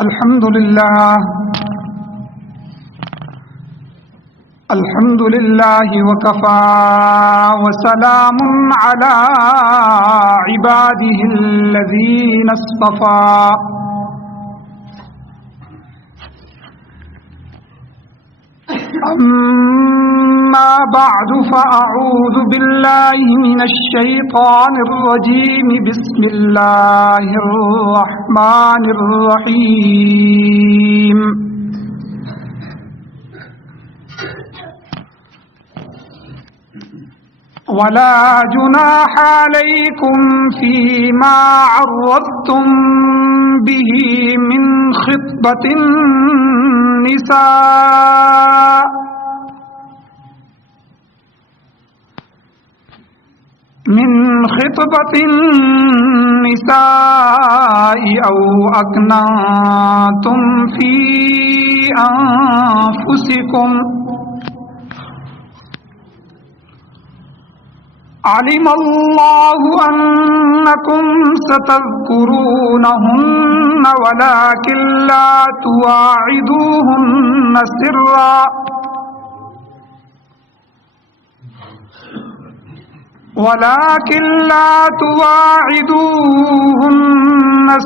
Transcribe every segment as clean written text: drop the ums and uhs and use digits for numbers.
الحمد لله وكفى وسلام على عباده الذين اصطفى أما بعد فأعوذ بالله من الشيطان الرجيم بسم الله الرحمن الرحيم ولا جناح عليكم فيما عرضتم به من خطبة النساء أو أكننتم في أنفسكم علم الله أنكم ستذكرونهن ولكن لا تواعدوهن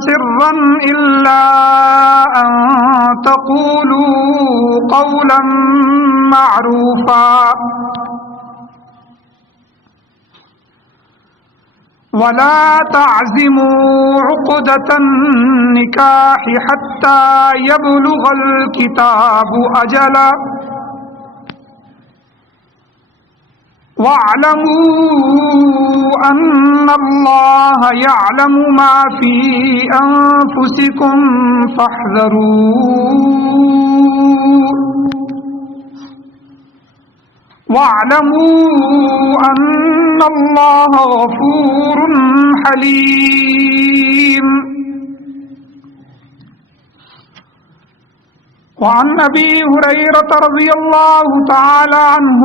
سرا إلا أن تقولوا قولا معروفا ولا تعزموا عقدة النكاح حتى يبلغ الكتاب أجله واعلموا أن الله يعلم ما في أنفسكم فاحذروه واعلموا أن الله غفور حليم. وعن أبي هريرة رضي الله تعالى عنه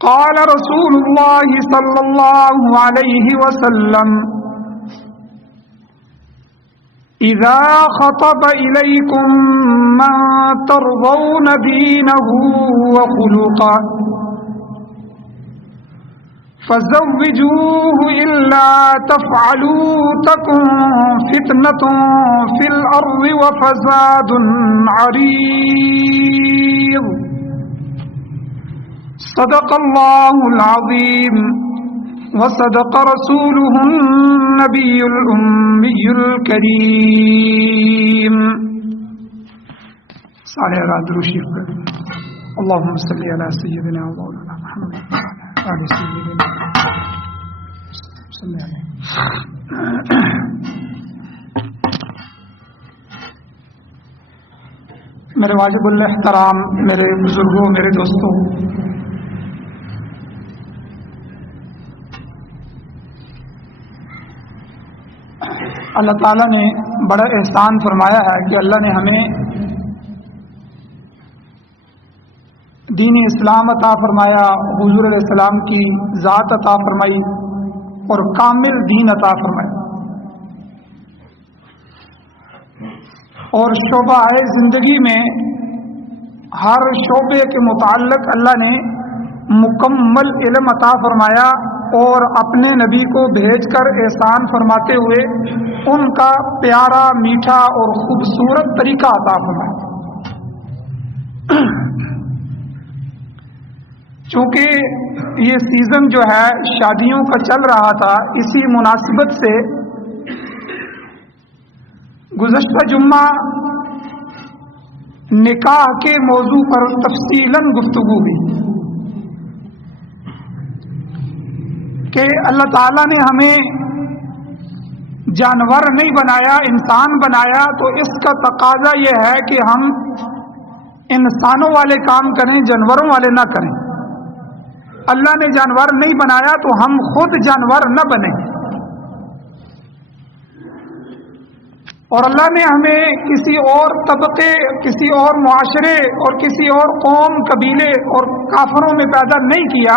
قال رسول الله صلى الله عليه وسلم إذا خطب إليكم من ترضون دينه وخلقه فزوجوه إلا تفعلوا تكن فتنة في الأرض وفساد عريض. صدق الله العظيم وصدق رسوله النبي الأمي الكريم. سارے درود شریف پڑھیں. اللهم صل على سيدنا مولانا محمد وعلى سيدنا صلی علیہ. میرے واجب الاحترام، میرے بزرگوں، میرے دوستوں، اللہ تعالیٰ نے بڑا احسان فرمایا ہے کہ اللہ نے ہمیں دین اسلام عطا فرمایا، حضور علیہ السلام کی ذات عطا فرمائی اور کامل دین عطا فرمایا، اور شعبہ زندگی میں ہر شعبے کے متعلق اللہ نے مکمل علم عطا فرمایا اور اپنے نبی کو بھیج کر احسان فرماتے ہوئے ان کا پیارا، میٹھا اور خوبصورت طریقہ عطا فرمایا. چونکہ یہ سیزن جو ہے شادیوں کا چل رہا تھا، اسی مناسبت سے گزشتہ جمعہ نکاح کے موضوع پر تفصیلاً گفتگو ہوئی کہ اللہ تعالیٰ نے ہمیں جانور نہیں بنایا، انسان بنایا، تو اس کا تقاضا یہ ہے کہ ہم انسانوں والے کام کریں، جانوروں والے نہ کریں. اللہ نے جانور نہیں بنایا تو ہم خود جانور نہ بنیں. اور اللہ نے ہمیں کسی اور طبقے، کسی اور معاشرے اور کسی اور قوم، قبیلے اور کافروں میں پیدا نہیں کیا،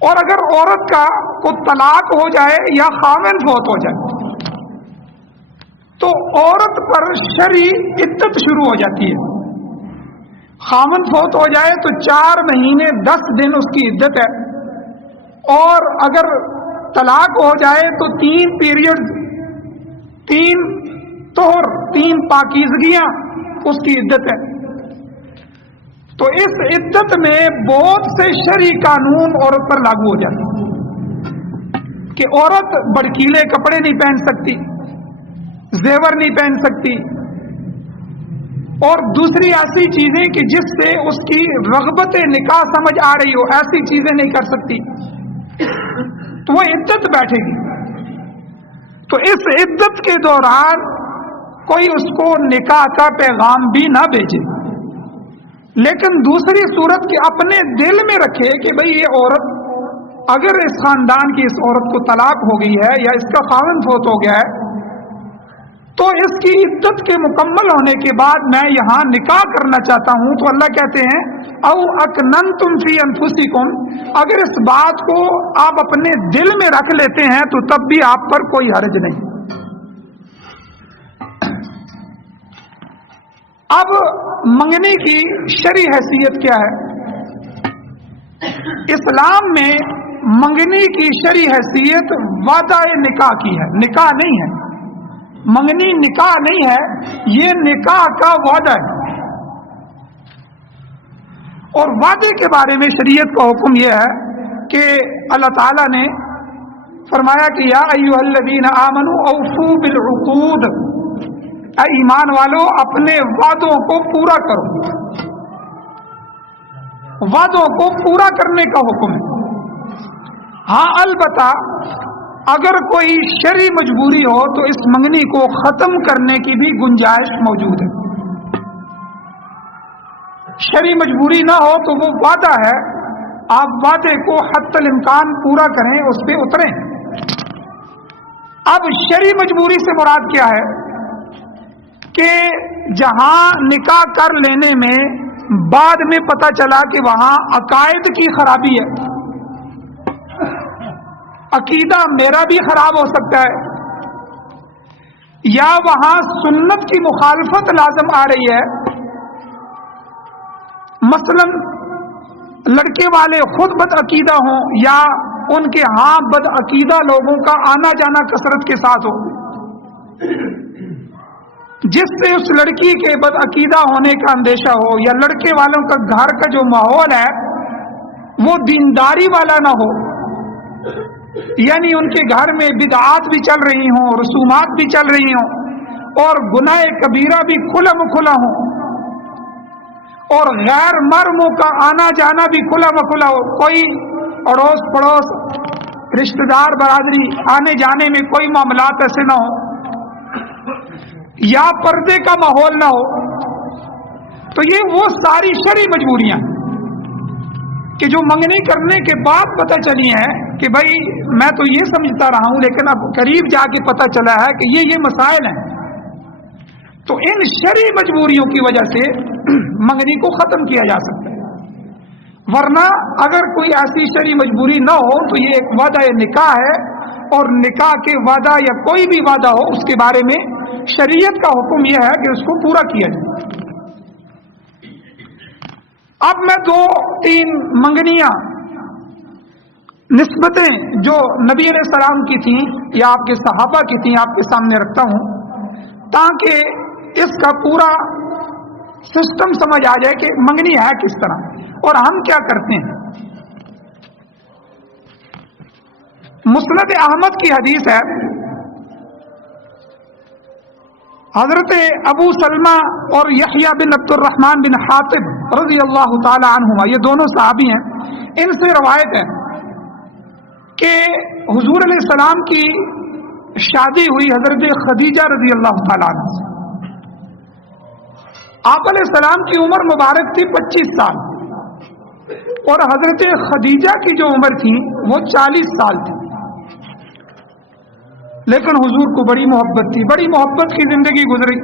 اور اگر عورت کا کو طلاق ہو جائے یا خاوند فوت ہو جائے تو عورت پر شرعی عدت شروع ہو جاتی ہے. خاوند فوت ہو جائے تو 4 مہینے 10 دن اس کی عدت ہے، اور اگر طلاق ہو جائے تو 3 پیریڈ، 3 طہر، 3 پاکیزگیاں اس کی عدت ہے. تو اس عدت میں بہت سے شرعی قانون عورت پر لاگو ہو جاتے ہیں کہ عورت بڑکیلے کپڑے نہیں پہن سکتی، زیور نہیں پہن سکتی، اور دوسری ایسی چیزیں کہ جس سے اس کی رغبت نکاح سمجھ آ رہی ہو، ایسی چیزیں نہیں کر سکتی. تو وہ عدت بیٹھے گی. تو اس عدت کے دوران کوئی اس کو نکاح کا پیغام بھی نہ بھیجے، لیکن دوسری صورت کہ اپنے دل میں رکھے کہ بھئی یہ عورت، اگر اس خاندان کی اس عورت کو طلاق ہو گئی ہے یا اس کا خاوند فوت ہو گیا ہے تو اس کی عدت کے مکمل ہونے کے بعد میں یہاں نکاح کرنا چاہتا ہوں. تو اللہ کہتے ہیں او اکننتم فی انفسکم، اگر اس بات کو آپ اپنے دل میں رکھ لیتے ہیں تو تب بھی آپ پر کوئی حرج نہیں. اب منگنی کی شرعی حیثیت کیا ہے؟ اسلام میں منگنی کی شرعی حیثیت وعدہ نکاح کی ہے، نکاح نہیں ہے. منگنی نکاح نہیں ہے، یہ نکاح کا وعدہ ہے. اور وعدے کے بارے میں شریعت کا حکم یہ ہے کہ اللہ تعالیٰ نے فرمایا کہ یا ایھا الذین آمنوا اوفوا بالعقود، اے ایمان والو اپنے وعدوں کو پورا کرو. وعدوں کو پورا کرنے کا حکم ہے. ہاں البتہ اگر کوئی شرعی مجبوری ہو تو اس منگنی کو ختم کرنے کی بھی گنجائش موجود ہے. شرعی مجبوری نہ ہو تو وہ وعدہ ہے، آپ وعدے کو حتی الامکان پورا کریں، اس پہ اتریں. اب شرعی مجبوری سے مراد کیا ہے کہ جہاں نکاح کر لینے میں بعد میں پتہ چلا کہ وہاں عقائد کی خرابی ہے، عقیدہ میرا بھی خراب ہو سکتا ہے، یا وہاں سنت کی مخالفت لازم آ رہی ہے. مثلا لڑکے والے خود بد عقیدہ ہوں یا ان کے ہاں بد عقیدہ لوگوں کا آنا جانا کثرت کے ساتھ ہو، جس سے اس لڑکی کے بد عقیدہ ہونے کا اندیشہ ہو، یا لڑکے والوں کا گھر کا جو ماحول ہے وہ دینداری والا نہ ہو، یعنی ان کے گھر میں بدعات بھی چل رہی ہوں، رسومات بھی چل رہی ہوں، اور گناہ کبیرہ بھی کھلا مکھلا ہوں، اور غیر مرموں کا آنا جانا بھی کھلا مکھلا ہو. کوئی اڑوس پڑوس رشتہ دار برادری آنے جانے میں کوئی معاملات ایسے نہ ہو، یا پردے کا ماحول نہ ہو. تو یہ وہ ساری شرعی مجبوریاں کہ جو منگنی کرنے کے بعد پتہ چلی ہیں کہ بھائی میں تو یہ سمجھتا رہا ہوں لیکن اب قریب جا کے پتہ چلا ہے کہ یہ مسائل ہیں. تو ان شرعی مجبوریوں کی وجہ سے منگنی کو ختم کیا جا سکتا ہے. ورنہ اگر کوئی ایسی شرعی مجبوری نہ ہو تو یہ ایک وعدہ نکاح ہے، اور نکاح کے وعدہ یا کوئی بھی وعدہ ہو اس کے بارے میں شریعت کا حکم یہ ہے کہ اس کو پورا کیا جائے. اب میں 2-3 منگنیاں نسبتیں جو نبی علیہ السلام کی تھیں یا آپ کے صحابہ کی تھیں آپ کے سامنے رکھتا ہوں، تاکہ اس کا پورا سسٹم سمجھ آ جائے کہ منگنی ہے کس طرح اور ہم کیا کرتے ہیں. مسند احمد کی حدیث ہے، حضرت ابو سلمہ اور یحییٰ بن عبد الرحمن بن حاطب رضی اللہ تعالی عنہما، یہ دونوں صحابی ہیں، ان سے روایت ہے کہ حضور علیہ السلام کی شادی ہوئی حضرت خدیجہ رضی اللہ تعالی عنہ سے. آپ علیہ السلام کی عمر مبارک تھی 25 سال، اور حضرت خدیجہ کی جو عمر تھی وہ 40 سال تھی. لیکن حضور کو بڑی محبت تھی، بڑی محبت کی زندگی گزری،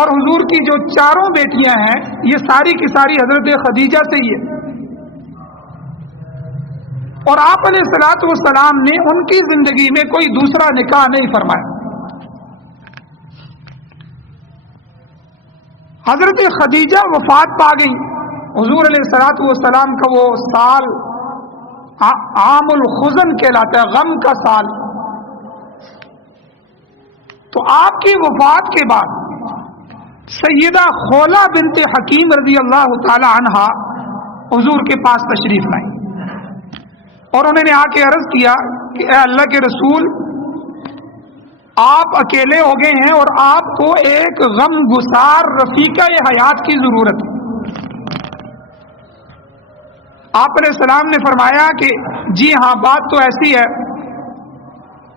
اور حضور کی جو 4 بیٹیاں ہیں یہ ساری کی ساری حضرت خدیجہ سے ہی ہے. اور آپ علیہ السلام نے ان کی زندگی میں کوئی دوسرا نکاح نہیں فرمایا. حضرت خدیجہ وفات پا گئی. حضور علیہ السلام کا وہ سال عام الخزن کہلاتا ہے، غم کا سال. تو آپ کی وفات کے بعد سیدہ خولہ بنت حکیم رضی اللہ تعالی عنہا حضور کے پاس تشریف لائی اور انہوں نے آ کے عرض کیا کہ اے اللہ کے رسول، آپ اکیلے ہو گئے ہیں اور آپ کو ایک غم گسار رفیقہ حیات کی ضرورت ہے. آپ علیہ السلام نے فرمایا کہ جی ہاں، بات تو ایسی ہے.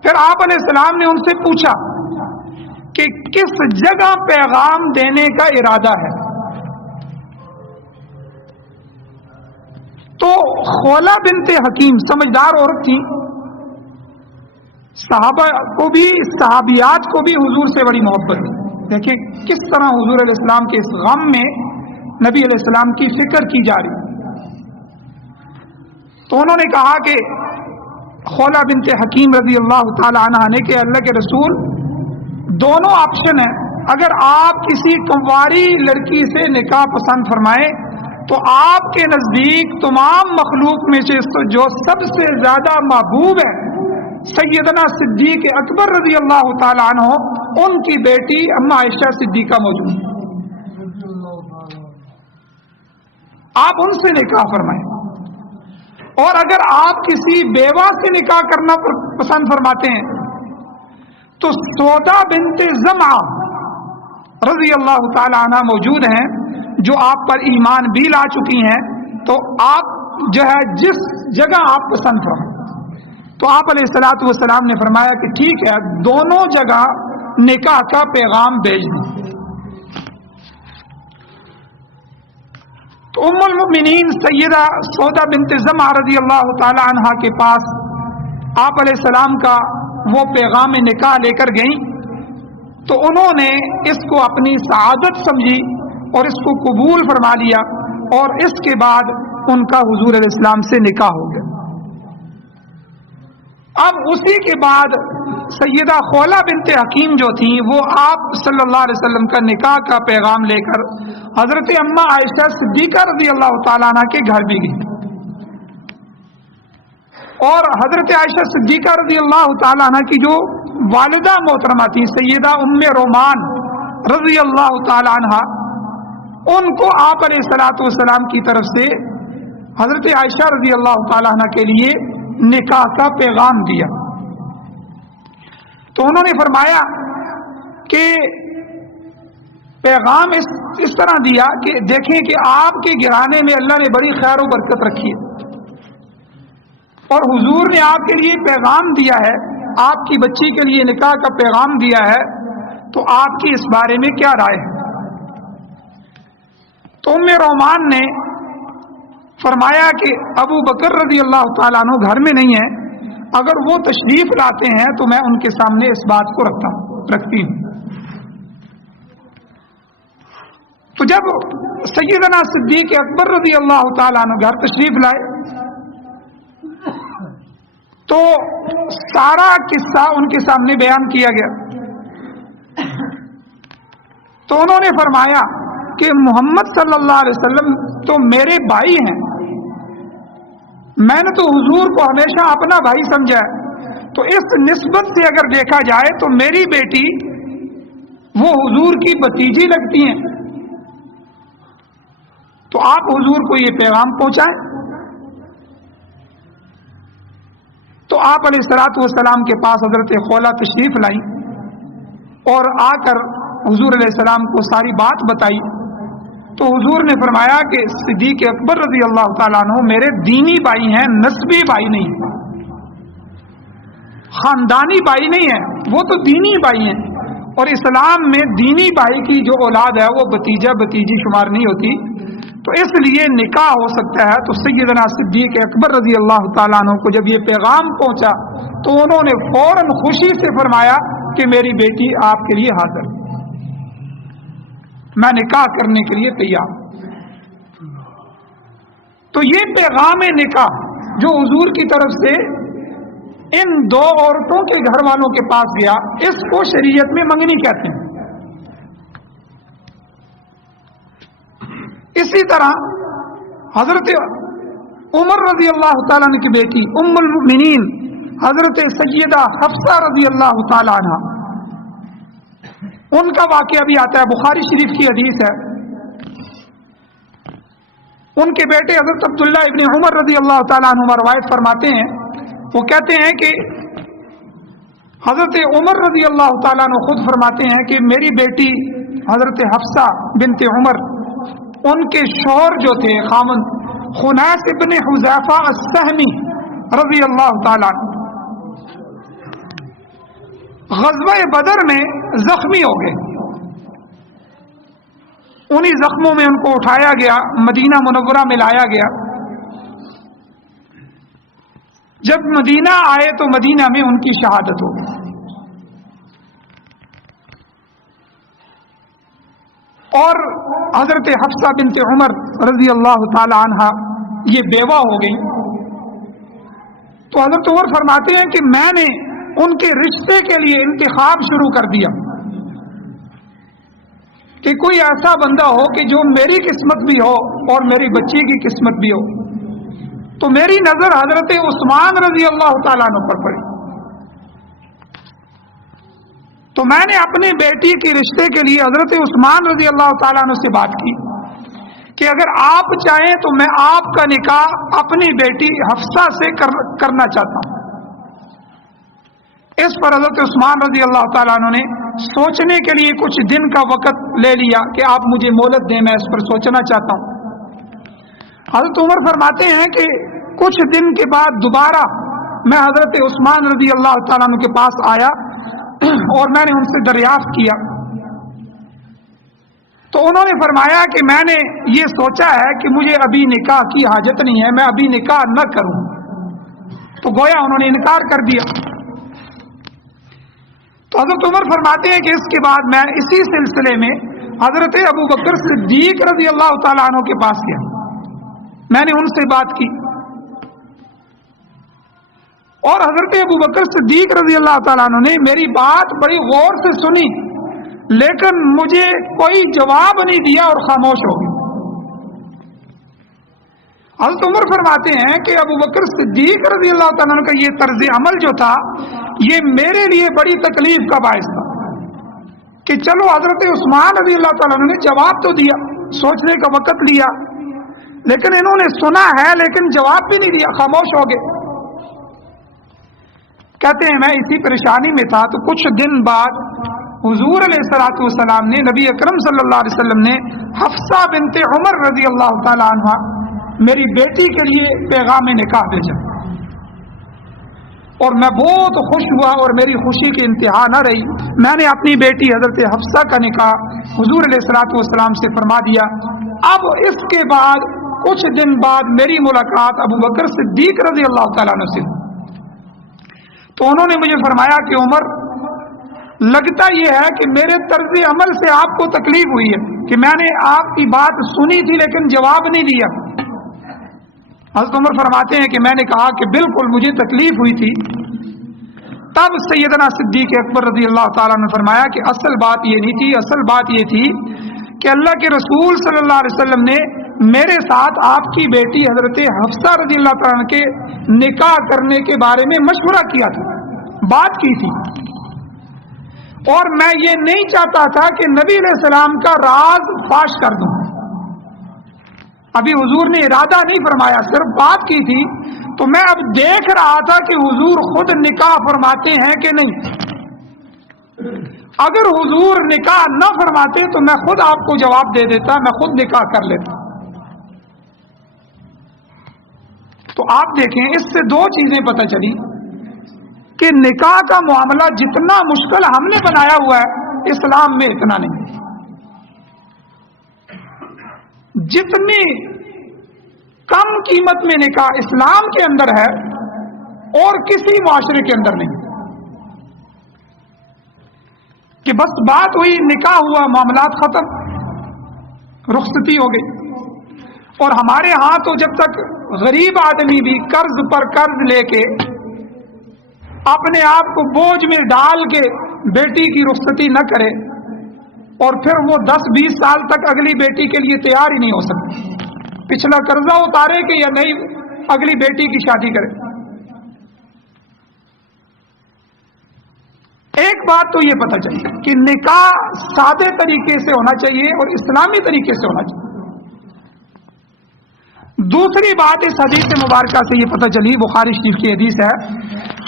پھر آپ علیہ السلام نے ان سے پوچھا کہ کس جگہ پیغام دینے کا ارادہ ہے. تو خولہ بنت حکیم سمجھدار عورت تھی. صحابہ کو بھی، صحابیات کو بھی حضور سے بڑی محبت ہے. دیکھیں کس طرح حضور علیہ السلام کے اس غم میں نبی علیہ السلام کی فکر کی جا رہی. تو انہوں نے کہا کہ خولہ بنت حکیم رضی اللہ تعالی عنہ نے کہ اللہ کے رسول، دونوں آپشن ہیں. اگر آپ کسی کنواری لڑکی سے نکاح پسند فرمائیں تو آپ کے نزدیک تمام مخلوق میں سے جو سب سے زیادہ محبوب ہے سیدنا صدیق اکبر رضی اللہ تعالی عنہ، ان کی بیٹی اما عائشہ صدیقہ موجود ہے، آپ ان سے نکاح فرمائیں. اور اگر آپ کسی بیوہ سے نکاح کرنا پسند فرماتے ہیں تو سودا بنت زمعہ رضی اللہ تعالی عنہ موجود ہیں، جو آپ پر ایمان بھی لا چکی ہیں. تو آپ جو ہے جس جگہ آپ پسند فرمائیں. تو آپ علیہ السلام نے فرمایا کہ ٹھیک ہے، دونوں جگہ نکاح کا پیغام بھیج دیں. تو ام المؤمنین سیدہ سودا بنت زمعہ رضی اللہ تعالی عنہا کے پاس آپ علیہ السلام کا وہ پیغام نکاح لے کر گئیں. تو انہوں نے اس کو اپنی سعادت سمجھی اور اس کو قبول فرما لیا، اور اس کے بعد ان کا حضور علیہ السلام سے نکاح ہو گیا. اب اسی کے بعد سیدہ خولہ بنت حکیم جو تھیں وہ آپ صلی اللہ علیہ وسلم کا نکاح کا پیغام لے کر حضرت اما عائشہ صدیقہ رضی اللہ تعالیٰ عنہ کے گھر بھی گئی. اور حضرت عائشہ صدیقہ رضی اللہ تعالیٰ عنہ کی جو والدہ محترمہ تھی سیدہ ام رومان رضی اللہ تعالیٰ عنہ، ان کو آپ علیہ السلام کی طرف سے حضرت عائشہ رضی اللہ تعالیٰ عنہ کے لیے نکاح کا پیغام دیا. تو انہوں نے فرمایا کہ پیغام اس طرح دیا کہ دیکھیں کہ آپ کے گھرانے میں اللہ نے بڑی خیر و برکت رکھی ہے، اور حضور نے آپ کے لیے پیغام دیا ہے، آپ کی بچی کے لیے نکاح کا پیغام دیا ہے، تو آپ کی اس بارے میں کیا رائے ہے؟ تو ام رومان نے فرمایا کہ ابو بکر رضی اللہ تعالیٰ عنہ گھر میں نہیں ہے، اگر وہ تشریف لاتے ہیں تو میں ان کے سامنے اس بات کو رکھتی ہوں. تو جب سیدنا صدیق اکبر رضی اللہ تعالیٰ عنہ گھر تشریف لائے تو سارا قصہ ان کے سامنے بیان کیا گیا. تو انہوں نے فرمایا کہ محمد صلی اللہ علیہ وسلم تو میرے بھائی ہیں، میں نے تو حضور کو ہمیشہ اپنا بھائی سمجھا ہے، تو اس نسبت سے اگر دیکھا جائے تو میری بیٹی وہ حضور کی بھتیجی لگتی ہیں، تو آپ حضور کو یہ پیغام پہنچائیں. تو آپ علیہ السلام کے پاس حضرت خولہ تشریف لائیں اور آ کر حضور علیہ السلام کو ساری بات بتائی. تو حضور نے فرمایا کہ صدیق اکبر رضی اللہ تعالیٰ عنہ میرے دینی بھائی ہیں، نسبی بھائی نہیں ہیں، خاندانی بھائی نہیں ہیں، وہ تو دینی بھائی ہیں. اور اسلام میں دینی بھائی کی جو اولاد ہے وہ بھتیجا بھتیجی شمار نہیں ہوتی، تو اس لیے نکاح ہو سکتا ہے. تو سیدنا صدیق اکبر رضی اللہ تعالیٰ عنہ کو جب یہ پیغام پہنچا تو انہوں نے فوراً خوشی سے فرمایا کہ میری بیٹی آپ کے لیے حاضر، میں نکاح کرنے کے لیے تیار. تو یہ پیغام نکاح جو حضور کی طرف سے ان دو عورتوں کے گھر والوں کے پاس گیا، اس کو شریعت میں منگنی کہتے ہیں۔ اسی طرح حضرت عمر رضی اللہ تعالیٰ عنہ کی بیٹی ام المؤمنین حضرت سیدہ حفصہ رضی اللہ تعالیٰ عنہ، ان کا واقعہ بھی آتا ہے، بخاری شریف کی حدیث ہے۔ ان کے بیٹے حضرت عبداللہ ابن عمر رضی اللہ تعالیٰ عنہ روایت فرماتے ہیں، وہ کہتے ہیں کہ حضرت عمر رضی اللہ تعالیٰ عنہ خود فرماتے ہیں کہ میری بیٹی حضرت حفصہ بنت عمر، ان کے شوہر جو تھے خامند خنیس ابن حذیفہ السہمی رضی اللہ تعالیٰ عنہ، غزوہ بدر میں زخمی ہو گئے۔ انہی زخموں میں ان کو اٹھایا گیا، مدینہ منورہ میں لایا گیا۔ جب مدینہ آئے تو مدینہ میں ان کی شہادت ہو گئی، اور حضرت حفصہ بنت عمر رضی اللہ تعالی عنہا یہ بیوہ ہو گئی۔ تو حضرت عمر فرماتے ہیں کہ میں نے ان کے رشتے کے لیے انتخاب شروع کر دیا کہ کوئی ایسا بندہ ہو کہ جو میری قسمت بھی ہو اور میری بچی کی قسمت بھی ہو۔ تو میری نظر حضرت عثمان رضی اللہ تعالیٰ عنہ پر پڑی، تو میں نے اپنی بیٹی کے رشتے کے لیے حضرت عثمان رضی اللہ تعالیٰ عنہ سے بات کی کہ اگر آپ چاہیں تو میں آپ کا نکاح اپنی بیٹی حفصہ سے کرنا چاہتا ہوں۔ اس پر حضرت عثمان رضی اللہ تعالیٰ عنہ نے سوچنے کے لیے کچھ دن کا وقت لے لیا کہ آپ مجھے مہلت دیں، میں اس پر سوچنا چاہتا ہوں۔ حضرت عمر فرماتے ہیں کہ کچھ دن کے بعد دوبارہ میں حضرت عثمان رضی اللہ تعالیٰ عنہ کے پاس آیا اور میں نے ان سے دریافت کیا، تو انہوں نے فرمایا کہ میں نے یہ سوچا ہے کہ مجھے ابھی نکاح کی حاجت نہیں ہے، میں ابھی نکاح نہ کروں۔ تو گویا انہوں نے انکار کر دیا۔ تو حضرت عمر فرماتے ہیں کہ اس کے بعد میں اسی سلسلے میں حضرت ابو بکر صدیق رضی اللہ تعالیٰ عنہ کے پاس گیا، میں نے ان سے بات کی، اور حضرت ابو بکر صدیق رضی اللہ تعالیٰ عنہ نے میری بات بڑی غور سے سنی، لیکن مجھے کوئی جواب نہیں دیا اور خاموش ہو گئی۔ حضرت عمر فرماتے ہیں کہ ابو بکر صدیق رضی اللہ تعالیٰ عنہ کا یہ طرز عمل جو تھا یہ میرے لیے بڑی تکلیف کا باعث تھا کہ چلو حضرت عثمان رضی اللہ تعالیٰ عنہ نے جواب تو دیا، سوچنے کا وقت لیا، لیکن انہوں نے سنا ہے لیکن جواب بھی نہیں دیا، خاموش ہو گئے۔ کہتے ہیں میں اسی پریشانی میں تھا تو کچھ دن بعد حضور علیہ الصلوۃ والسلام نے، نبی اکرم صلی اللہ علیہ وسلم نے حفصہ بنت عمر رضی اللہ تعالی عنہ میری بیٹی کے لیے پیغام نکاح بھیجا، اور میں بہت خوش ہوا اور میری خوشی کی انتہا نہ رہی۔ میں نے اپنی بیٹی حضرت حفصہ کا نکاح حضور علیہ الصلوۃ والسلام سے فرما دیا۔ اب اس کے بعد کچھ دن بعد میری ملاقات ابو بکر صدیق رضی اللہ تعالیٰ عنہ سے، تو انہوں نے مجھے فرمایا کہ عمر، لگتا یہ ہے کہ میرے طرز عمل سے آپ کو تکلیف ہوئی ہے کہ میں نے آپ کی بات سنی تھی لیکن جواب نہیں دیا۔ حضرت عمر فرماتے ہیں کہ میں نے کہا کہ بالکل مجھے تکلیف ہوئی تھی۔ تب سیدنا صدیق اکبر رضی اللہ تعالیٰ نے فرمایا کہ اصل بات یہ نہیں تھی، اصل بات یہ تھی کہ اللہ کے رسول صلی اللہ علیہ وسلم نے میرے ساتھ آپ کی بیٹی حضرت حفصہ رضی اللہ تعالیٰ کے نکاح کرنے کے بارے میں مشورہ کیا تھا، بات کی تھی، اور میں یہ نہیں چاہتا تھا کہ نبی علیہ السلام کا راز فاش کر دوں۔ ابھی حضور نے ارادہ نہیں فرمایا، صرف بات کی تھی، تو میں اب دیکھ رہا تھا کہ حضور خود نکاح فرماتے ہیں کہ نہیں۔ اگر حضور نکاح نہ فرماتے تو میں خود آپ کو جواب دے دیتا، میں خود نکاح کر لیتا۔ تو آپ دیکھیں اس سے دو چیزیں پتہ چلی کہ نکاح کا معاملہ جتنا مشکل ہم نے بنایا ہوا ہے اسلام میں اتنا نہیں، جتنی کم قیمت میں نکاح اسلام کے اندر ہے اور کسی معاشرے کے اندر نہیں، کہ بس بات ہوئی، نکاح ہوا، معاملات ختم، رخصتی ہو گئی۔ اور ہمارے ہاں تو جب تک غریب آدمی بھی قرض پر قرض لے کے اپنے آپ کو بوجھ میں ڈال کے بیٹی کی رخصتی نہ کرے اور پھر وہ 10-20 سال تک اگلی بیٹی کے لیے تیار ہی نہیں ہو سکتی، پچھلا قرضہ اتارے کہ یا نہیں اگلی بیٹی کی شادی کرے۔ ایک بات تو یہ پتہ چلی کہ نکاح سادے طریقے سے ہونا چاہیے اور اسلامی طریقے سے ہونا چاہیے۔ دوسری بات اس حدیث مبارکہ سے یہ پتہ چلی، بخاری شریف کی حدیث ہے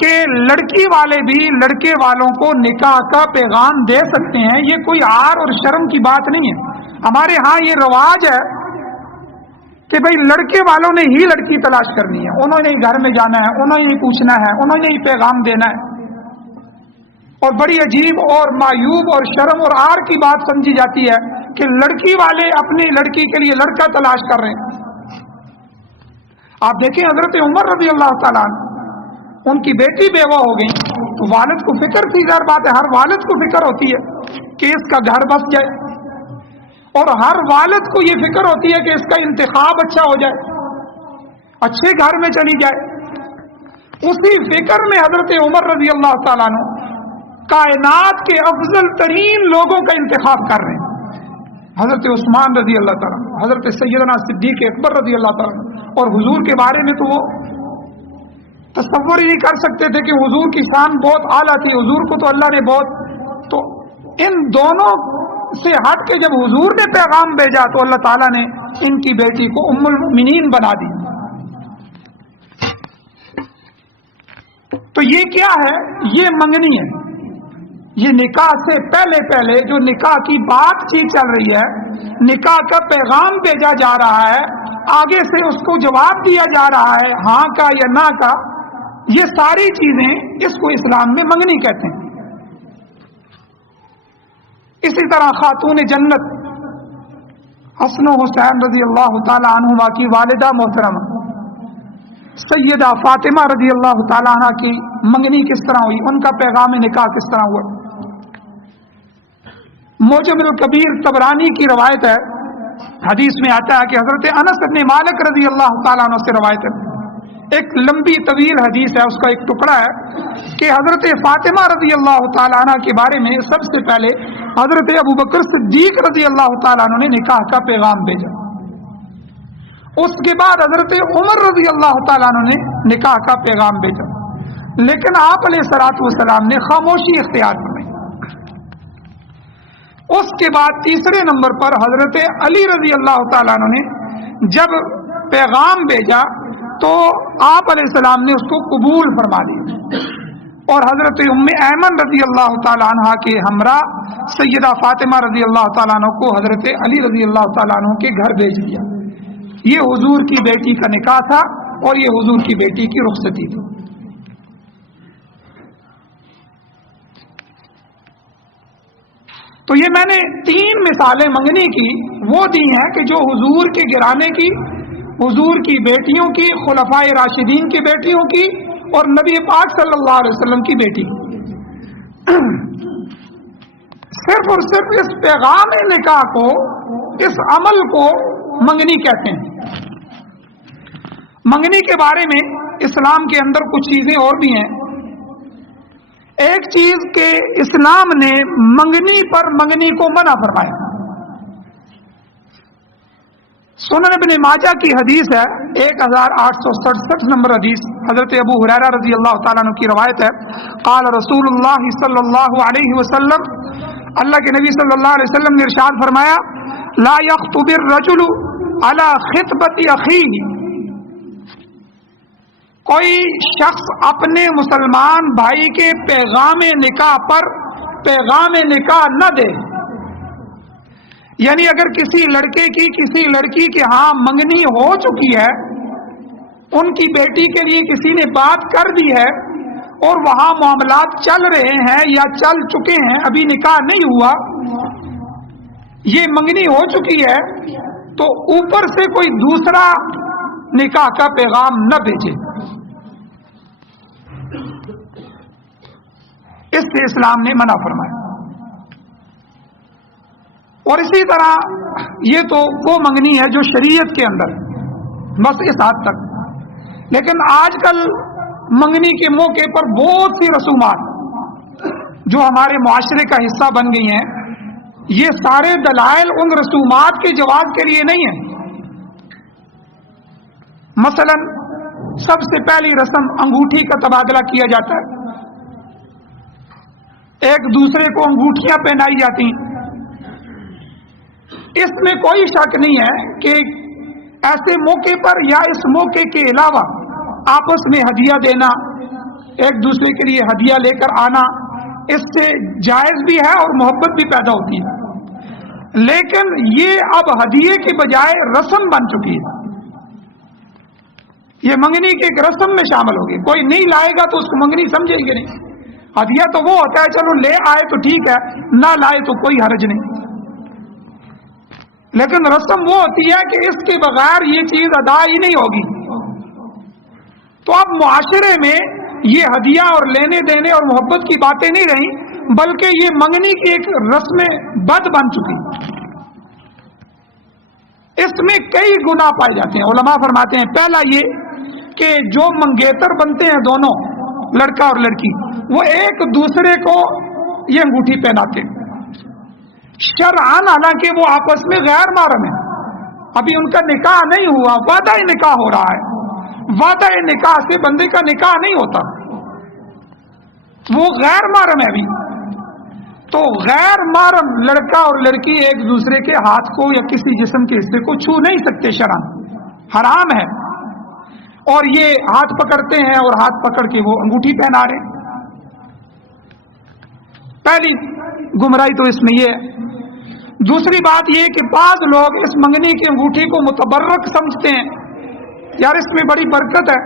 کہ لڑکی والے بھی لڑکے والوں کو نکاح کا پیغام دے سکتے ہیں۔ یہ کوئی عار اور شرم کی بات نہیں ہے۔ ہمارے ہاں یہ رواج ہے کہ بھئی لڑکے والوں نے ہی لڑکی تلاش کرنی ہے، انہوں نے ہی گھر میں جانا ہے، انہوں نے ہی پوچھنا ہے، انہوں نے ہی پیغام دینا ہے، اور بڑی عجیب اور معیوب اور شرم اور عار کی بات سمجھی جاتی ہے کہ لڑکی والے اپنی لڑکی کے لیے لڑکا تلاش کر رہے ہیں۔ آپ دیکھیں حضرت عمر رضی اللہ تعالیٰ عنہ، ان کی بیٹی بیوہ ہو گئی تو والد کو فکر تھی، ظاہر بات ہے ہر والد کو فکر ہوتی ہے کہ اس کا گھر بس جائے، اور ہر والد کو یہ فکر ہوتی ہے کہ اس کا انتخاب اچھا ہو جائے، اچھے گھر میں چلی جائے۔ اسی فکر میں حضرت عمر رضی اللہ تعالیٰ عنہ کائنات کے افضل ترین لوگوں کا انتخاب کر رہے ہیں، حضرت عثمان رضی اللہ تعالیٰ عنہ، حضرت سیدنا صدیق اکبر رضی اللہ تعالیٰ عنہ، اور حضور کے بارے میں تو وہ تصور ہی نہیں کر سکتے تھے کہ حضور کی شان بہت اعلیٰ تھی، حضور کو تو اللہ نے بہت، تو ان دونوں سے ہٹ کے جب حضور نے پیغام بھیجا تو اللہ تعالیٰ نے ان کی بیٹی کو ام المؤمنین بنا دی۔ تو یہ کیا ہے؟ یہ منگنی ہے۔ یہ نکاح سے پہلے جو نکاح کی بات چیت چل رہی ہے، نکاح کا پیغام بھیجا جا رہا ہے، آگے سے اس کو جواب دیا جا رہا ہے ہاں کا یا نہ کا، یہ ساری چیزیں اس کو اسلام میں منگنی کہتے ہیں۔ اسی طرح خاتون جنت حسن و حسین رضی اللہ تعالی عنہما کی والدہ محترمہ سیدہ فاطمہ رضی اللہ تعالی عنہ کی منگنی کس طرح ہوئی، ان کا پیغام نکاح کس طرح ہوا۔ موجم الکبیر طبرانی کی روایت ہے، حدیث میں آتا ہے کہ حضرت انس بن مالک رضی اللہ تعالیٰ عنہ سے روایت ہے، ایک لمبی طویل حدیث ہے، اس کا ایک ٹکڑا ہے کہ حضرت فاطمہ رضی اللہ تعالیٰ عنہ کے بارے میں سب سے پہلے حضرت ابوبکر صدیق رضی اللہ تعالیٰ عنہ نے نکاح کا پیغام بھیجا، اس کے بعد حضرت عمر رضی اللہ تعالیٰ عنہ نے نکاح کا پیغام بھیجا، لیکن آپ علیہ الصلوۃ والسلام نے خاموشی اختیار کی۔ اس کے بعد تیسرے نمبر پر حضرت علی رضی اللہ تعالیٰ عنہ نے جب پیغام بھیجا تو آپ علیہ السلام نے اس کو قبول فرما لیا، اور حضرت ام ایمن رضی اللہ تعالیٰ عنہ کے ہمراہ سیدہ فاطمہ رضی اللہ تعالیٰ عنہ کو حضرت علی رضی اللہ تعالیٰ عنہ کے گھر بھیج دیا۔ یہ حضور کی بیٹی کا نکاح تھا اور یہ حضور کی بیٹی کی رخصتی تھی۔ تو یہ میں نے 3 مثالیں منگنی کی وہ دی ہیں کہ جو حضور کے گھرانے کی، حضور کی بیٹیوں کی، خلفائے راشدین کی بیٹیوں کی، اور نبی پاک صلی اللہ علیہ وسلم کی بیٹی، صرف اور صرف اس پیغام نکاح کو، اس عمل کو منگنی کہتے ہیں۔ منگنی کے بارے میں اسلام کے اندر کچھ چیزیں اور بھی ہیں۔ ایک چیز کہ اسلام نے منگنی پر منگنی کو منع فرمایا۔ سنن ابن ماجہ کی حدیث ہے 1867 نمبر حدیث، حضرت ابو ہریرہ رضی اللہ تعالیٰ عنہ کی روایت ہے، قال رسول اللہ صلی اللہ علیہ وسلم، اللہ کے نبی صلی اللہ علیہ وسلم نے ارشاد فرمایا، لا يخطب الرجل على خطبۃ اخیہ، کوئی شخص اپنے مسلمان بھائی کے پیغام نکاح پر پیغام نکاح نہ دے، یعنی اگر کسی لڑکے کی کسی لڑکی کے ہاں منگنی ہو چکی ہے، ان کی بیٹی کے لیے کسی نے بات کر دی ہے اور وہاں معاملات چل رہے ہیں یا چل چکے ہیں، ابھی نکاح نہیں ہوا، یہ منگنی ہو چکی ہے، تو اوپر سے کوئی دوسرا نکاح کا پیغام نہ بھیجے۔ اس سے اسلام نے منع فرمایا۔ اور اسی طرح یہ تو وہ منگنی ہے جو شریعت کے اندر بس اس حد تک، لیکن آج کل منگنی کے موقع پر بہت سی رسومات جو ہمارے معاشرے کا حصہ بن گئی ہیں، یہ سارے دلائل ان رسومات کے جواز کے لیے نہیں ہیں۔ مثلا سب سے پہلی رسم انگوٹھی کا تبادلہ کیا جاتا ہے، ایک دوسرے کو انگوٹھیاں پہنائی جاتی ہیں۔ اس میں کوئی شک نہیں ہے کہ ایسے موقع پر یا اس موقع کے علاوہ آپس میں ہدیہ دینا، ایک دوسرے کے لیے ہدیہ لے کر آنا، اس سے جائز بھی ہے اور محبت بھی پیدا ہوتی ہے۔ لیکن یہ اب ہدیے کے بجائے رسم بن چکی ہے، یہ منگنی کی ایک رسم میں شامل ہوگی۔ کوئی نہیں لائے گا تو اس کو منگنی سمجھیں گے نہیں۔ ہدیہ تو وہ ہوتا ہے چلو لے آئے تو ٹھیک ہے، نہ لائے تو کوئی حرج نہیں، لیکن رسم وہ ہوتی ہے کہ اس کے بغیر یہ چیز ادا ہی نہیں ہوگی۔ تو اب معاشرے میں یہ ہدیہ اور لینے دینے اور محبت کی باتیں نہیں رہیں، بلکہ یہ منگنی کی ایک رسم بد بن چکی۔ اس میں کئی گناہ پائے جاتے ہیں۔ علماء فرماتے ہیں پہلا یہ کہ جو منگیتر بنتے ہیں دونوں لڑکا اور لڑکی، وہ ایک دوسرے کو یہ انگوٹھی پہناتے ہیں شرعاً، حالانکہ وہ آپس میں غیر محرم ہیں، ابھی ان کا نکاح نہیں ہوا، وعدہ نکاح ہو رہا ہے۔ وعدہ نکاح سے بندے کا نکاح نہیں ہوتا، وہ غیر محرم ہے ابھی۔ تو غیر محرم لڑکا اور لڑکی ایک دوسرے کے ہاتھ کو یا کسی جسم کے حصے کو چھو نہیں سکتے، شرعاً حرام ہے۔ اور یہ ہاتھ پکڑتے ہیں اور ہاتھ پکڑ کے وہ انگوٹھی پہنا رہے ہیں۔ پہلی گمراہی تو اس میں یہ ہے۔ دوسری بات یہ کہ بعض لوگ اس منگنی کی انگوٹھی کو متبرک سمجھتے ہیں، یار اس میں بڑی برکت ہے،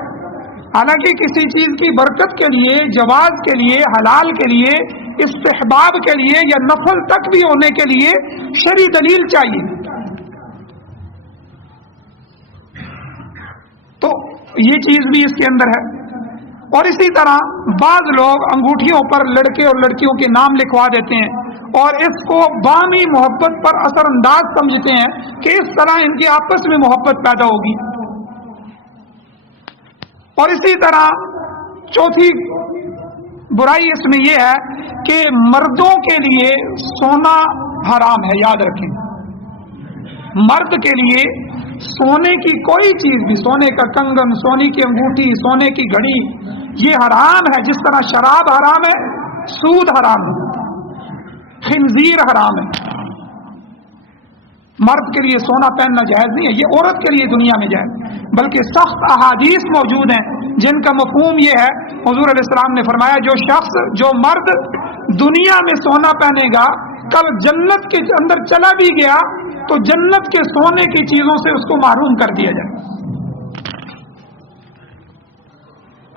حالانکہ کسی چیز کی برکت کے لیے، جواز کے لیے، حلال کے لیے، استحباب کے لیے یا نفل تک بھی ہونے کے لیے شرعی دلیل چاہیے۔ تو یہ چیز بھی اس کے اندر ہے۔ اور اسی طرح بعض لوگ انگوٹھیوں پر لڑکے اور لڑکیوں کے نام لکھوا دیتے ہیں اور اس کو باہمی محبت پر اثر انداز سمجھتے ہیں کہ اس طرح ان کی آپس میں محبت پیدا ہوگی۔ اور اسی طرح چوتھی برائی اس میں یہ ہے کہ مردوں کے لیے سونا حرام ہے، یاد رکھیں، مرد کے لیے سونے کی کوئی چیز بھی، سونے کا کنگن، سونے کی انگوٹھی، سونے کی گھڑی، یہ حرام ہے۔ جس طرح شراب حرام ہے، سود حرام ہے، خنزیر حرام ہے۔ مرد کے لیے سونا پہننا جائز نہیں ہے، یہ عورت کے لیے دنیا میں جائز، بلکہ سخت احادیث موجود ہیں جن کا مفہوم یہ ہے، حضور علیہ السلام نے فرمایا جو مرد دنیا میں سونا پہنے گا، کل جنت کے اندر چلا بھی گیا تو جنت کے سونے کی چیزوں سے اس کو محروم کر دیا جائے۔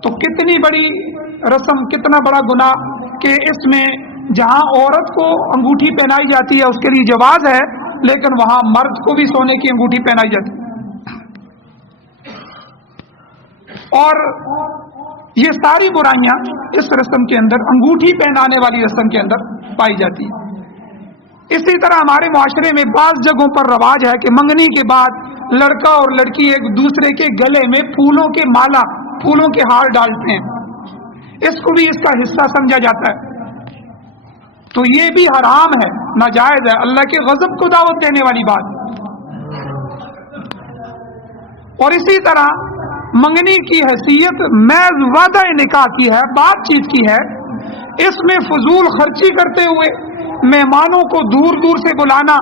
تو کتنی بڑی رسم، کتنا بڑا گناہ کہ اس میں جہاں عورت کو انگوٹھی پہنائی جاتی ہے اس کے لیے جواز ہے، لیکن وہاں مرد کو بھی سونے کی انگوٹھی پہنائی جاتی ہے۔ اور یہ ساری برائیاں اس رسم کے اندر، انگوٹھی پہنانے والی رسم کے اندر پائی جاتی ہے۔ اسی طرح ہمارے معاشرے میں بعض جگہوں پر رواج ہے کہ منگنی کے بعد لڑکا اور لڑکی ایک دوسرے کے گلے میں پھولوں کے مالا، پھولوں کے ہار ڈالتے ہیں، اس کو بھی اس کا حصہ سمجھا جاتا ہے۔ تو یہ بھی حرام ہے، ناجائز ہے، اللہ کے غضب کو دعوت دینے والی بات۔ اور اسی طرح منگنی کی حیثیت محض وعدہ نکاح کی ہے، بات چیت کی ہے، اس میں فضول خرچی کرتے ہوئے مہمانوں کو دور دور سے بلانا،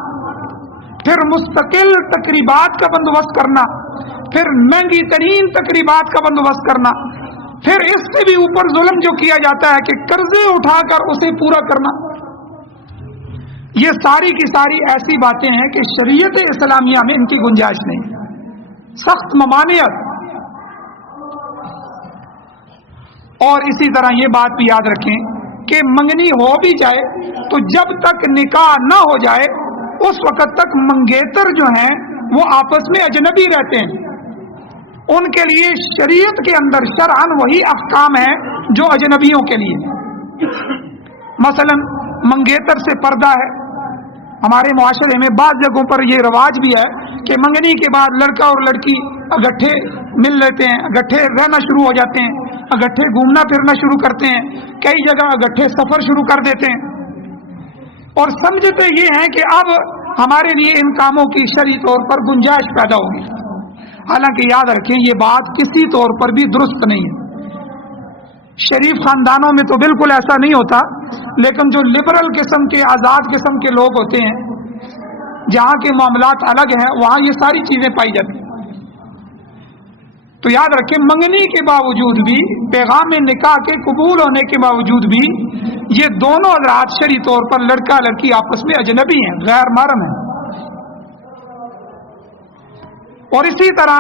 پھر مستقل تقریبات کا بندوبست کرنا، پھر مہنگی ترین تقریبات کا بندوبست کرنا، پھر اس سے بھی اوپر ظلم جو کیا جاتا ہے کہ قرضے اٹھا کر اسے پورا کرنا۔ یہ ساری کی ساری ایسی باتیں ہیں کہ شریعت اسلامیہ میں ان کی گنجائش نہیں، سخت ممانعت۔ اور اسی طرح یہ بات بھی یاد رکھیں کہ منگنی ہو بھی جائے تو جب تک نکاح نہ ہو جائے اس وقت تک منگیتر جو ہیں وہ آپس میں اجنبی رہتے ہیں، ان کے لیے شریعت کے اندر شرعاً وہی احکام ہیں جو اجنبیوں کے لیے۔ مثلا منگیتر سے پردہ ہے، ہمارے معاشرے میں بعض جگہوں پر یہ رواج بھی ہے کہ منگنی کے بعد لڑکا اور لڑکی اکٹھے مل لیتے ہیں، اکٹھے رہنا شروع ہو جاتے ہیں، اکٹھے گھومنا پھرنا شروع کرتے ہیں، کئی جگہ اکٹھے سفر شروع کر دیتے ہیں، اور سمجھتے یہ ہیں کہ اب ہمارے لیے ان کاموں کی شرعی طور پر گنجائش پیدا ہوگی۔ حالانکہ یاد رکھیں یہ بات کسی طور پر بھی درست نہیں ہے۔ شریف خاندانوں میں تو بالکل ایسا نہیں ہوتا، لیکن جو لبرل قسم کے، آزاد قسم کے لوگ ہوتے ہیں، جہاں کے معاملات الگ ہیں، وہاں یہ ساری چیزیں پائی جاتی ہیں۔ تو یاد رکھیں منگنی کے باوجود بھی، پیغام نکاح کے قبول ہونے کے باوجود بھی، یہ دونوں حضرات شرعی طور پر لڑکا لڑکی آپس میں اجنبی ہیں، غیر محرم ہیں۔ اور اسی طرح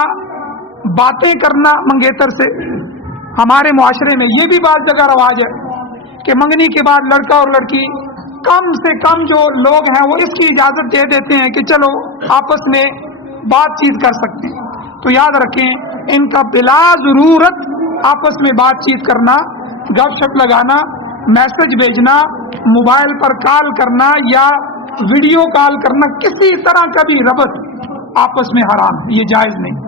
باتیں کرنا منگیتر سے، ہمارے معاشرے میں یہ بھی بعض جگہ رواج ہے کہ منگنی کے بعد لڑکا اور لڑکی، کم سے کم جو لوگ ہیں وہ اس کی اجازت دے دیتے ہیں کہ چلو آپس میں بات چیت کر سکتے ہیں۔ تو یاد رکھیں ان کا بلا ضرورت آپس میں بات چیت کرنا، گپ شپ لگانا، میسج بھیجنا، موبائل پر کال کرنا یا ویڈیو کال کرنا، کسی طرح کا بھی ربط آپس میں حرام ہے، یہ جائز نہیں۔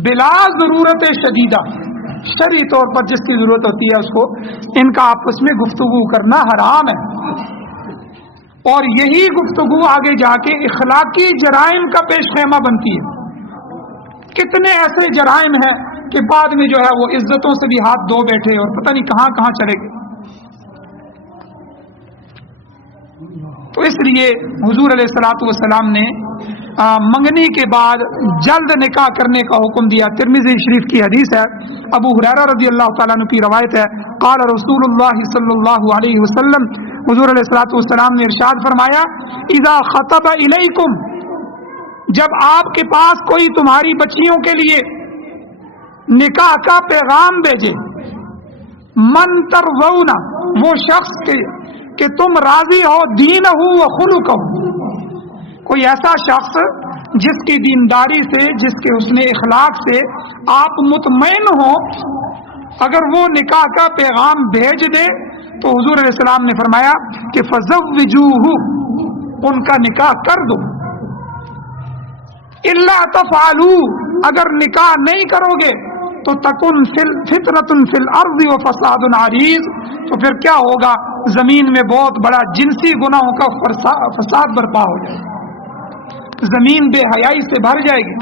بلا ضرورت شدیدہ، شرعی طور پر جس کی ضرورت ہوتی ہے اس کو ان کا آپس میں گفتگو کرنا حرام ہے، اور یہی گفتگو آگے جا کے اخلاقی جرائم کا پیش خیمہ بنتی ہے۔ کتنے ایسے جرائم ہیں کہ بعد میں جو ہے وہ عزتوں سے بھی ہاتھ دھو بیٹھے اور پتہ نہیں کہاں کہاں چلے گئے۔ تو اس لیے حضور علیہ الصلوۃ والسلام نے منگنی کے بعد جلد نکاح کرنے کا حکم دیا۔ ترمذی شریف کی حدیث ہے، ابو ہریرہ رضی اللہ تعالیٰ عنہ کی روایت ہے، قال رسول اللہ صلی اللہ علیہ وسلم، حضور علیہ الصلوۃ والسلام نے ارشاد فرمایا، اذا خطب الیکم، جب آپ کے پاس کوئی تمہاری بچیوں کے لیے نکاح کا پیغام بھیجے، من ترضون، وہ شخص کہ تم راضی ہو، دینہ و خلقہ، کوئی ایسا شخص جس کی دینداری سے، جس کے حسن اخلاق سے آپ مطمئن ہو، اگر وہ نکاح کا پیغام بھیج دے تو حضور علیہ السلام نے فرمایا کہ فزوجوہ، ان کا نکاح کر دو۔ الا تفعلوا، اگر نکاح نہیں کرو گے تو تکن فتنۃ فی الارض و فساد عریض، تو پھر کیا ہوگا، زمین میں بہت بڑا جنسی گناہوں کا فساد برپا ہو جائے گا، زمین بے حیائی سے بھر جائے گی۔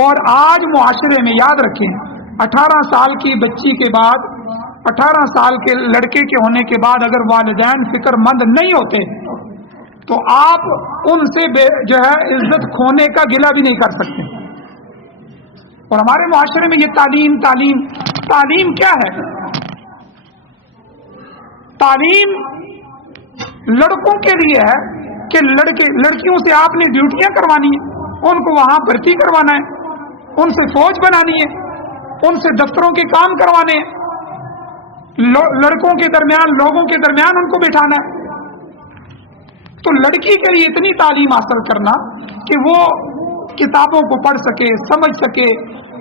اور آج معاشرے میں یاد رکھیں 18 سال کی بچی کے بعد، 18 سال کے لڑکے کے ہونے کے بعد اگر والدین فکر مند نہیں ہوتے تو آپ ان سے جو ہے عزت کھونے کا گلہ بھی نہیں کر سکتے۔ اور ہمارے معاشرے میں یہ تعلیم کیا ہے؟ تعلیم لڑکوں کے لیے ہے کہ لڑکیوں سے آپ نے ڈیوٹیاں کروانی ہیں، ان کو وہاں بھرتی کروانا ہے، ان سے فوج بنانی ہے، ان سے دفتروں کے کام کروانے ہیں، لڑکوں کے درمیان، لوگوں کے درمیان ان کو بٹھانا ہے۔ تو لڑکی کے لیے اتنی تعلیم حاصل کرنا کہ وہ کتابوں کو پڑھ سکے، سمجھ سکے،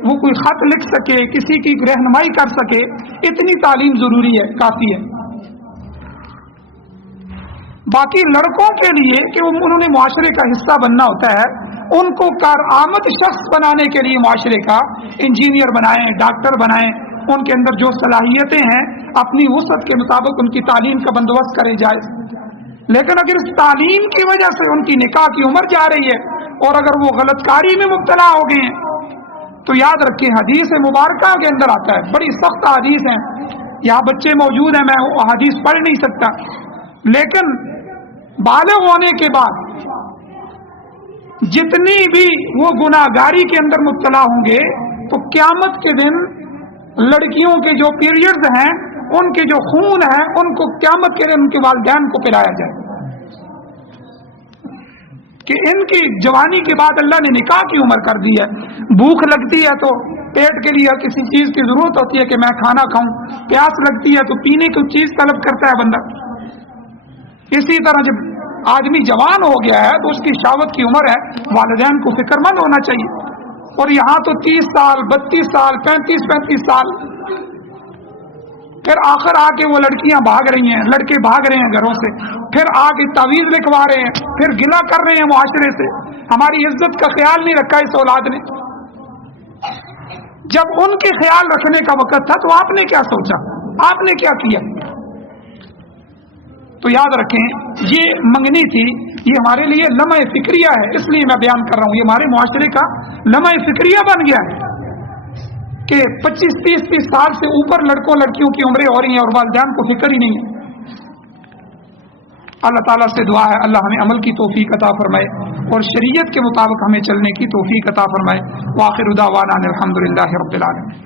وہ کوئی خط لکھ سکے، کسی کی رہنمائی کر سکے، اتنی تعلیم ضروری ہے، کافی ہے۔ باقی لڑکوں کے لیے کہ انہوں نے معاشرے کا حصہ بننا ہوتا ہے، ان کو کارآمد شخص بنانے کے لیے معاشرے کا انجینئر بنائیں، ڈاکٹر بنائیں، ان کے اندر جو صلاحیتیں ہیں اپنی وسعت کے مطابق ان کی تعلیم کا بندوبست کرے جائے۔ لیکن اگر اس تعلیم کی وجہ سے ان کی نکاح کی عمر جا رہی ہے اور اگر وہ غلط کاری میں مبتلا ہو گئے ہیں تو یاد رکھیں حدیث مبارکہ کے اندر آتا ہے، بڑی سخت حدیث ہیں، یہاں بچے موجود ہیں، میں حدیث پڑھ نہیں سکتا، لیکن بالغ ہونے کے بعد جتنی بھی وہ گناہگاری کے اندر مبتلا ہوں گے تو قیامت کے دن لڑکیوں کے جو پیریڈز ہیں، ان کے جو خون ہیں، ان کو قیامت کے دن ان کے والدین کو پلایا جائے کہ ان کی جوانی کے بعد اللہ نے نکاح کی عمر کر دی ہے۔ بھوک لگتی ہے تو پیٹ کے لیے کسی چیز کی ضرورت ہوتی ہے کہ میں کھانا کھاؤں، پیاس لگتی ہے تو پینے کی چیز طلب کرتا ہے بندہ۔ اسی طرح جب آدمی جوان ہو گیا ہے تو اس کی شہوت کی عمر ہے، والدین کو فکر مند ہونا چاہیے۔ اور یہاں تو 30 سال 32 سال 35 سال، پھر آخر آ کے وہ لڑکیاں بھاگ رہی ہیں، لڑکے بھاگ رہے ہیں گھروں سے، پھر آ کے تعویذ لکھوا رہے ہیں، پھر گلہ کر رہے ہیں معاشرے سے ہماری عزت کا خیال نہیں رکھا اس اولاد نے. جب ان کے خیال رکھنے کا وقت تھا تو آپ نے کیا سوچا, آپ نے کیا کیا؟ تو یاد رکھیں یہ منگنی تھی, یہ ہمارے لیے لمحہ فکریہ ہے, اس لیے میں بیان کر رہا ہوں. یہ ہمارے معاشرے کا لمحہ فکریہ بن گیا ہے کہ 25-30 سال سے اوپر لڑکوں لڑکیوں کی عمریں ہو رہی ہیں اور والدین کو فکر ہی نہیں ہے. اللہ تعالیٰ سے دعا ہے اللہ ہمیں عمل کی توفیق عطا فرمائے اور شریعت کے مطابق ہمیں چلنے کی توفیق عطا فرمائے. وآخر دعوانا الحمدللہ رب العالمین.